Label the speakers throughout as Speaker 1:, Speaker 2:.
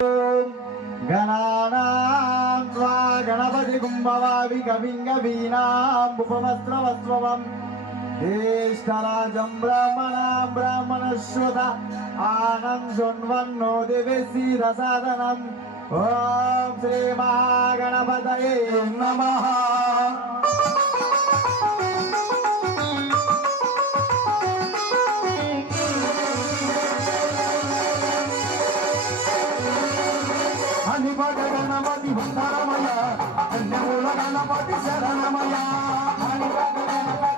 Speaker 1: गणानां त्वा गणपति कुम्भवापि कविङ्गवीनाम् उपमत्र वत्ववम् ज्येष्ठराजम् ब्राह्मणाम् ब्राह्मणश्रुत आनम् शृण्वन्नो रसादनं रसादनम् ॐ श्रीमहागणपतये नमः I'm Namaya, Namaya, Namaya, Namaya, Namaya, Namaya, Namaya, Namaya, Namaya, Namaya,
Speaker 2: Namaya, Namaya, Namaya, Namaya, Namaya, Namaya,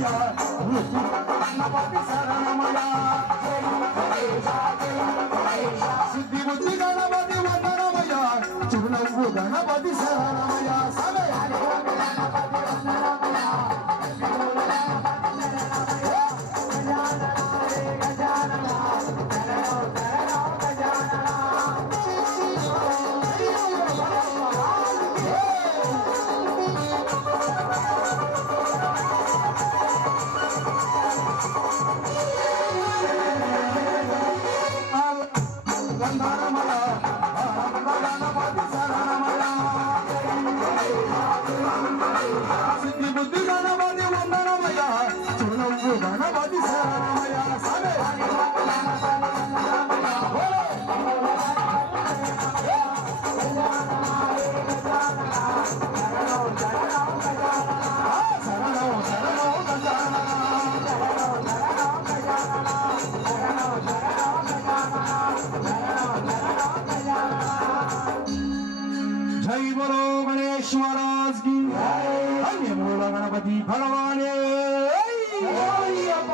Speaker 1: Ganapati శరణమయ్యా గణపతి శరణమయ్యా సరే I'm a Sandaramala. Ganesh राजी धन्यमू गणपती भगवाने